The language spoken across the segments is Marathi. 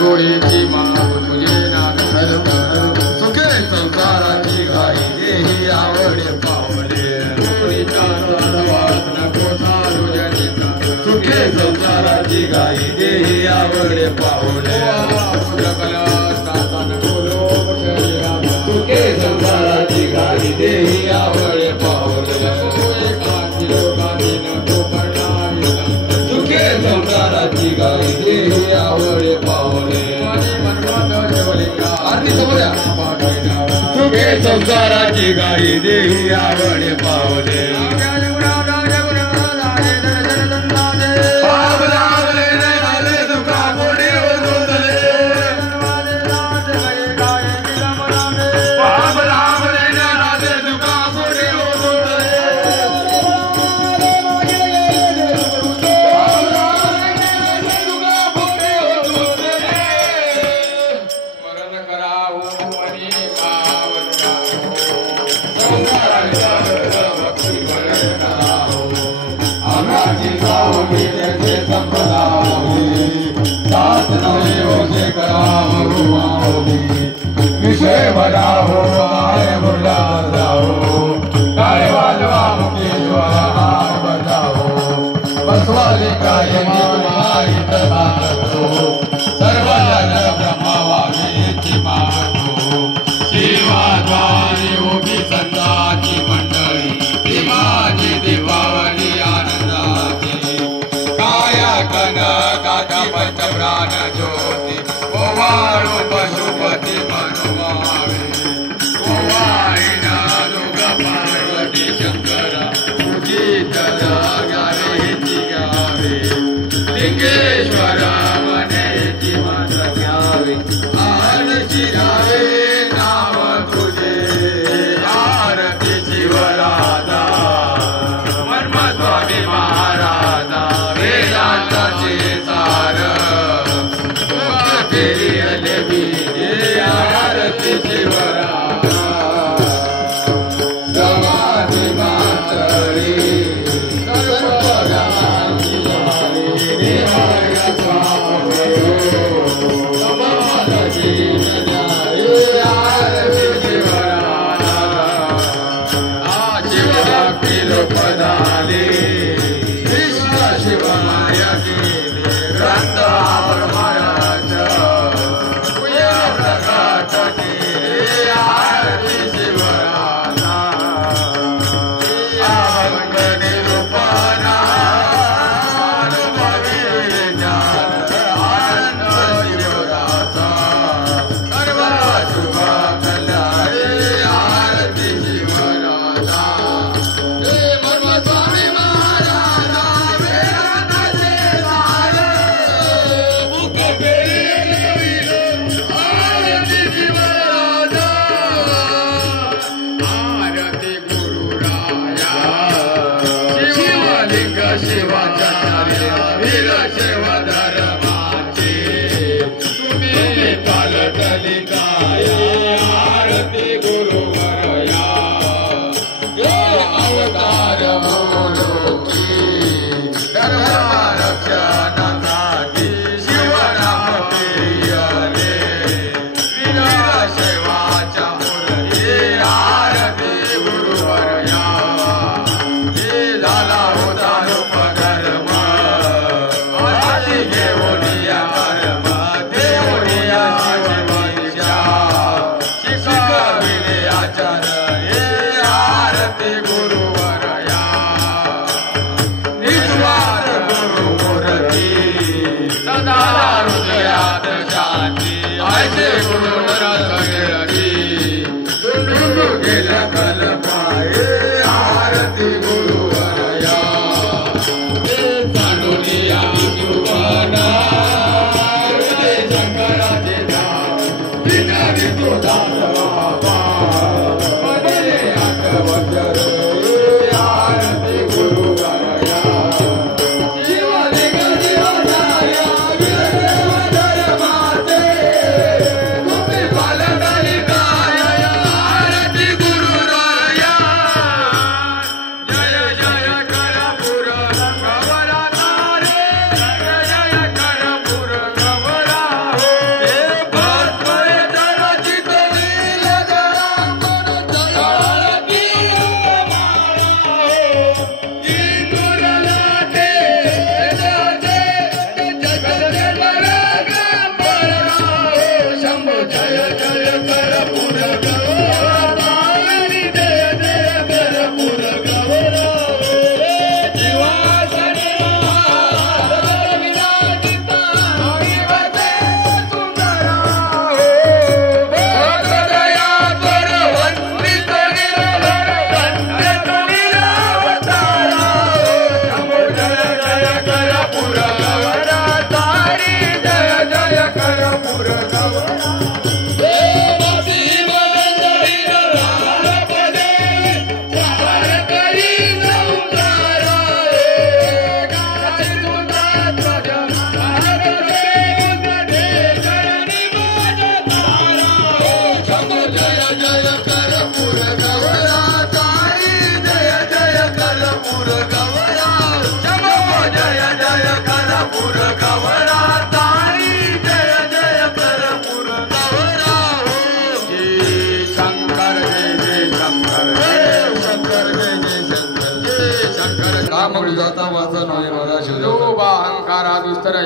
गोळीची माव तुझे नाद सुखे संसाराची घाई देही आवडे पावले सुखे संसाराची घाई देही आवडे पावले सुखे संसाराची घाई देही आवडे पावले सुखे संसाराची घाई देही आवडे पावले सुखे संसाराची घाई देही आवडे पावले विषय बड़ा हो आए मुर्दा जाओ काय वालवा मुके ज्वाला बजाओ बसवाले काय तुम्हारी तबाको सर्वजन ब्रह्मवागेची मागो सेवा द्वारी उभी संताची मंडळी ती माझी दीपावली आनंदाची काया कनकाचा पंचप्राण ज्योती ओवाळू पशुपती मनुमावे ओवाळीना दुर्गा पार्वती शंकरा पूजित जागावेची गावे लिंगेश्वर मनेची मन घ्यावे आरती रावे नाव तुझे आरतीची वरादा मन्मस्वामी महाराजा वेदांताचे सार आरतीची वरादा समाधी मातरी पदाले कृष्ण शिवमाय गेले रक्त महाराज प्रकाट केले आरती शिवराजा अभंगने रूपाना अनुभवी ज्ञान आनंद शिवराजा सर्व शुभ कल्याणे आरती शिवराजा शिवाचार्य वीर सेवा धर्माचे तुम्ही पालटली काय आरती गुरुवरया अवतार मोलोकी धर्मरक्षणासाठी शिवराम प्रियले वीर सेवाच्या मुरली आरती गुरुवरया झाला होता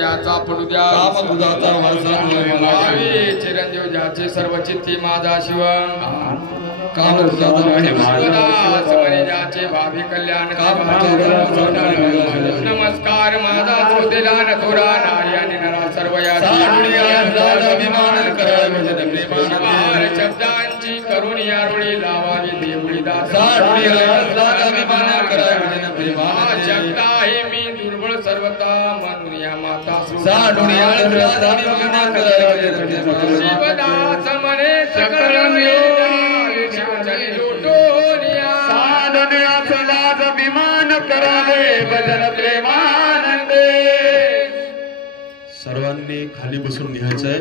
याचा पडू द्या काम तुझाचा वासा भावी चिरंजीव ज्याचे सर्व चित्ती माझा शिव काम तुझाचा शिवदास म्हणे ज्याचे भावी कल्याण नमस्कार माझा श्रोतेला न थोरा नारी आणि नरा सर्व अभिमान करावे शब्दांची करून यारुळी लावावी देवळी दास अभिमान करावे जगता हे मी दुर्बळ सर्वता म्हणून या माता शिवदास म्हणे सकळ अभिमान करावे भजन प्रेमानंदे. सर्वांनी खाली बसून घ्यायचंय.